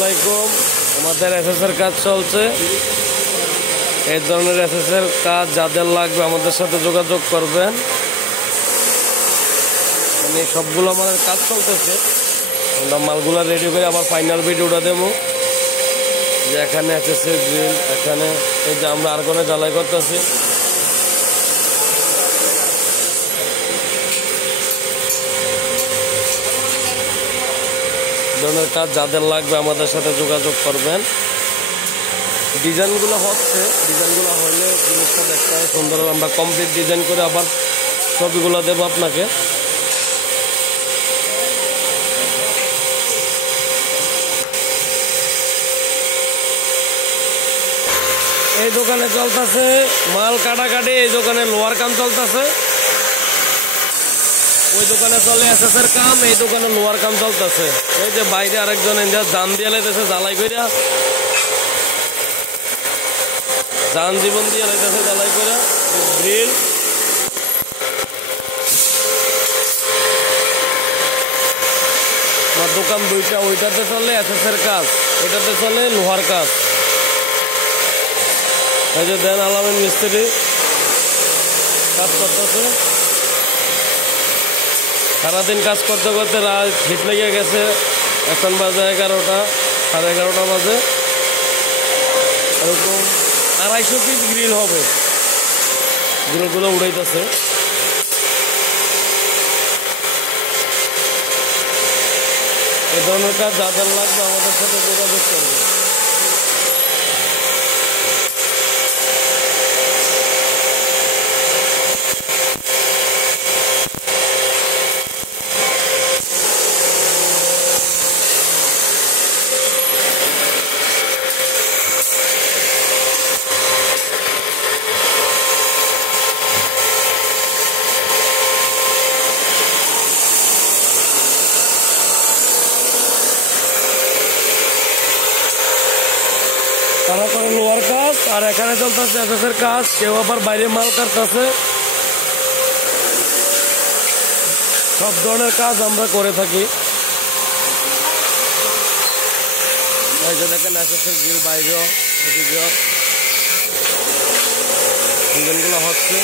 আলাইকুম। আমাদের এসএসের কাজ চলছে। এই ধরনের এসএসের কাজ যাদের লাগবে আমাদের সাথে যোগাযোগ করবেন। মানে সবগুলো আমাদের কাজ চলতেছে, আমরা মালগুলা রেডি করে আবার ফাইনাল ভিডিওটা দেবো। যে এখানে এসএসের গ্রিল, এখানে এই যে আমরা আর্গনে ঢালাই করতেছি। ধরনের কাজ যাদের লাগবে আমাদের সাথে যোগাযোগ করবেন। ডিজাইনগুলো হচ্ছে, ডিজাইনগুলো হলে জিনিসটা দেখতে হয় সুন্দর। আমরা কমপ্লিট ডিজাইন করে আবার ছবিগুলো দেবো আপনাকে। এই দোকানে চলতেছে মাল কাটাকাটি, এই দোকানে লোহার কাম চলতেছে। ওই দোকানে চলে এসএসের কাম, এই দোকানে লোহার কাম চলতেছে। এই যে বাইরে আরেকজন জান দিয়ে লাইতেছে, জ্বালাই কইরা যান জীবন দিয়ে লাইতেছে জ্বালাই কইরা গ্রিল। আমার দোকান দুইটা, ওইটাতে চলে এসএসের কাজ, ওইটাতে চলে লোহার কাজ। এই যে দেন আলামিন মিস্ত্রি কাজ করতেছে। সারাদিন কাজ করতে করতে রাত হিট লেগে গেছে। এখন বাজে 11টা, 11:30 বাজে। এরকম 250 পিস গ্রিল হবে, গ্রিলগুলো উড়াইতেছে। এই ধরনের কাজ যাদের লাগবে আমাদের সাথে যোগাযোগ করবে। তারা করে লোহার কাজ, আর এখানে চলতেছে এসএসের কাজ। কেউ আবার বাইরে মাল কাটতেছে। সব ধরনের কাজ আমরা করে থাকি। এই যে দেখেন এসএসের গ্রিল বাইরেও, এদিকেও ডিজাইনগুলো হচ্ছে।